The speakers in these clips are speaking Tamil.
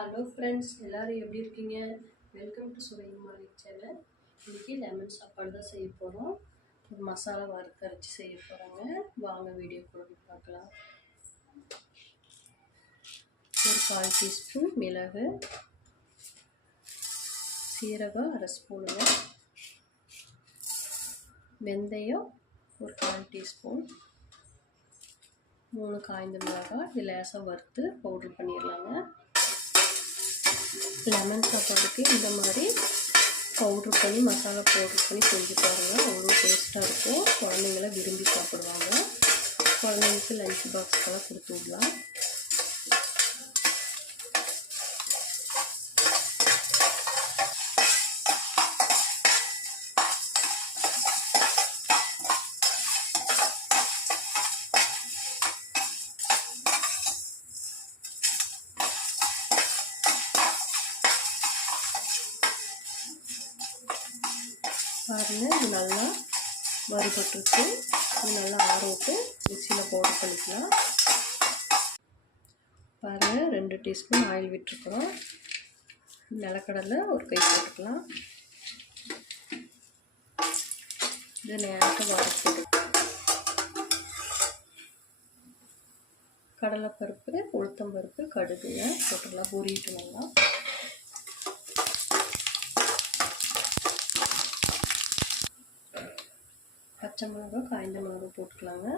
ஹலோ ஃப்ரெண்ட்ஸ், எல்லோரும் எப்படி இருக்கீங்க? வெல்கம் டு சுவை மாலிக் சேனல். இன்றைக்கி லெமன் சாப்பாடு தான் செய்ய போகிறோம். ஒரு மசாலா வறுத்தரைச்சி செய்ய போகிறாங்க. வாங்க வீடியோ போட்டு பார்க்கலாம். ஒரு 1/4 டீஸ்பூன் மிளகு, சீரகம் 1/2 ஸ்பூனுங்க, வெந்தயம் ஒரு 1/4 டீஸ்பூன், 3 காய்ந்த மிளகாய் இது லேசாக வறுத்து பவுட்ரு பண்ணிடலாங்க. லெமன் சாப்பாடுக்கு இந்த மாதிரி பவுட்ரு பண்ணி மசாலா பவுட்ரு பண்ணி செஞ்சு பாருங்கள். அவ்வளோ டேஸ்ட்டாக இருக்கும். குழந்தைங்களாம் விரும்பி சாப்பிடுவாங்க. குழந்தைங்களுக்கு லஞ்ச் பாக்ஸ்க்கெல்லாம் கொடுத்து விடலாம். பாருங்கள், இது நல்லா வறுபட்டுருக்கு. இது நல்லா ஆற விட்டு மிக்சியில் பவுடர் பண்ணிக்கலாம். பாருங்கள், 2 டீஸ்பூன் ஆயில் விட்டுருக்குறோம். நிலக்கடலை ஒரு கை போட்டுக்கலாம். இது நேரத்தை வறுத்து கடலைப்பருப்பு, உளுத்தம்பருப்பு, கடுகுங்க போட்டுக்கலாம். பொரியிட்டு நல்லா பச்சை மிளகாய், காய்ந்த மிளகாய் போட்டுக்கலாங்க.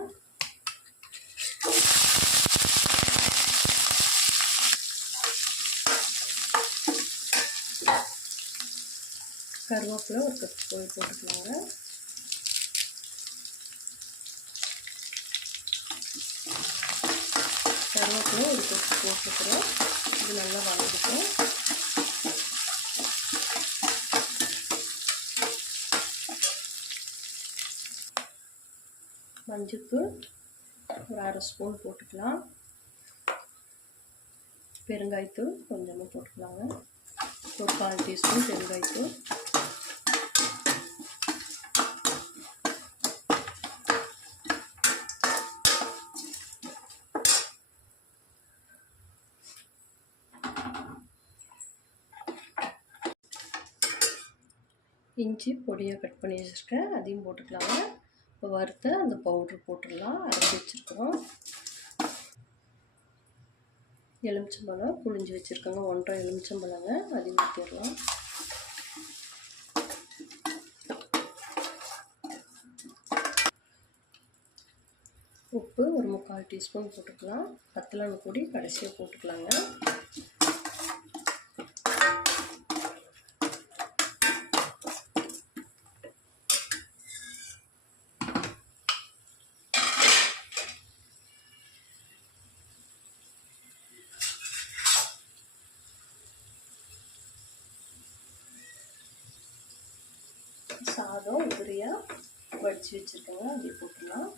கருவேப்பிலை ஒரு கப் போட்டுக்கலாங்க. கருவேப்பிலை ஒரு கப் போட்டுக்கிறோம். இது நல்லா வதக்கிட்டோம். மஞ்சள் ஒரு 1/2 ஸ்பூன் போட்டுக்கலாம். பெருங்காயத்தூள் கொஞ்சமாக போட்டுக்கலாங்க. ஒரு 1/4 டீஸ்பூன் பெருங்காயத்தூள், இஞ்சி பொடியாக கட் பண்ணி வச்சுருக்கேன், அதையும் போட்டுக்கலாங்க. இப்போ வறுத்த அந்த பவுட்ரு போட்டுடலாம். அரைச்சி வச்சுருக்கோம். எலுமிச்சம்பழம் புழிஞ்சு வச்சுருக்கோங்க, 1/2 எலுமிச்சம்பழங்க, அதையும் ஊற்றிடலாம். உப்பு ஒரு 3/4 டீஸ்பூன் போட்டுக்கலாம். வத்தல் பொடி கடைசியாக போட்டுக்கலாங்க. சாதம் உதிரியாக வடித்து வச்சுருக்கேங்க, அதை போட்டுக்கலாம்.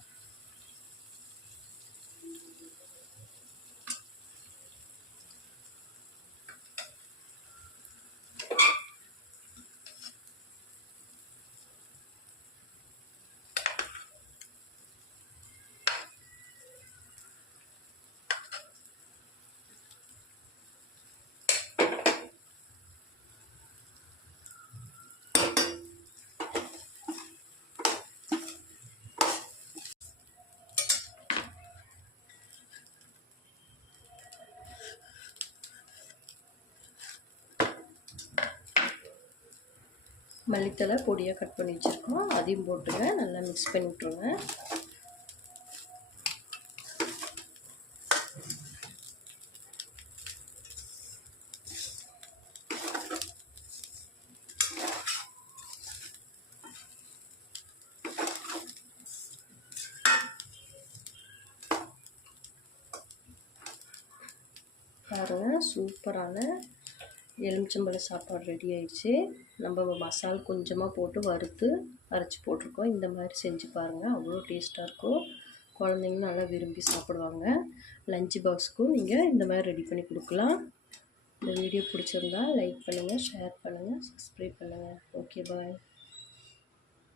மல்லித்தலை பொடியாக கட் பண்ணி வச்சுருக்கோம், அதையும் போட்டுங்க. நல்லா மிக்ஸ் பண்ணி விட்ருங்க. பாருங்கள், சூப்பரான எலுமிச்சம்பழ சாப்பாடு ரெடி ஆயிடுச்சு. நம்ம மசாலா கொஞ்சமாக போட்டு வறுத்து அரைச்சி போட்டிருக்கோம். இந்த மாதிரி செஞ்சு பாருங்கள், அவ்வளோ டேஸ்ட்டாக இருக்கும். குழந்தைங்களும் நல்லா விரும்பி சாப்பிடுவாங்க. லஞ்ச் பாக்ஸுக்கும் நீங்கள் இந்த மாதிரி ரெடி பண்ணி கொடுக்கலாம். இந்த வீடியோ பிடிச்சிருந்தா லைக் பண்ணுங்கள், ஷேர் பண்ணுங்கள், சப்ஸ்கிரைப் பண்ணுங்கள். ஓகே, பாய்.